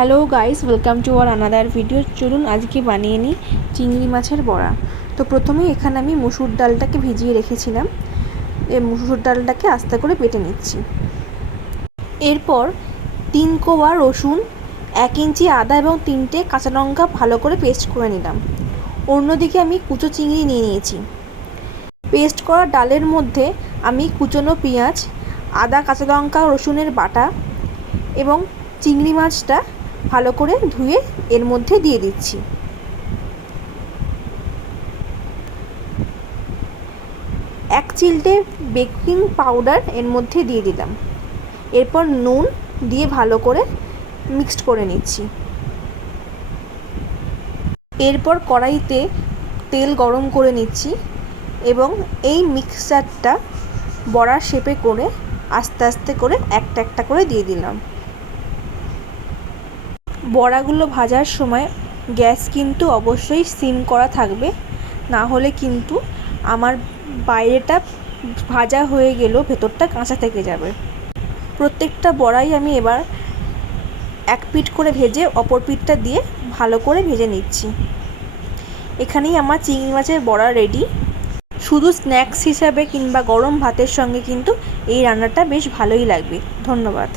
Hello guys welcome to our another video চলুন, আজকে বানিয়ে নিই চিংড়ি মাছের বড়া। তো প্রথমে এখানে আমি মুসুর ডালটাকে ভিজিয়ে রেখেছিলাম। এই মুসুর ডালটাকে আস্তে করে বেটে নিচ্ছি। এরপর তিন কোয়া রসুন, এক ইঞ্চি আদা এবং তিনটে কাঁচা লঙ্কা ভালো করে পেস্ট করে নিলাম। অন্যদিকে আমি কুচো চিংড়ি নিয়ে নিয়েছি। পেস্ট করা ডালের মধ্যে আমি কুচনো পেঁয়াজ, আদা, কাঁচা লঙ্কা, রসুনের বাটা এবং চিংড়ি মাছটা ভালো করে ধুয়ে এর মধ্যে দিয়ে দিচ্ছি। এক চিলটে বেকিং পাউডার এর মধ্যে দিয়ে দিলাম। এরপর নুন দিয়ে ভালো করে মিক্সড করে নিচ্ছি। এরপর কড়াইতে তেল গরম করে নিচ্ছি এবং এই মিক্সচারটা বড়ার শেপে করে আস্তে আস্তে করে একটা একটা করে দিয়ে দিলাম। বড়াগুলো ভাজার সময় গ্যাস কিন্তু অবশ্যই সিম করা থাকবে। না হলে কিন্তু আমার বাইরেটা ভাজা হয়ে গেলেও ভেতরটা কাঁচা থেকে যাবে। প্রত্যেকটা বড়াই আমি এবার এক পিঠ করে ভেজে অপর পিঠটা দিয়ে ভালো করে ভেজে নিচ্ছি। এখানেই আমার চিংড়ি মাছের বড়া রেডি শুধু স্ন্যাক্স হিসাবে কিংবা গরম ভাতের সঙ্গে কিন্তু এই রান্নাটা বেশ ভালোই লাগবে। ধন্যবাদ।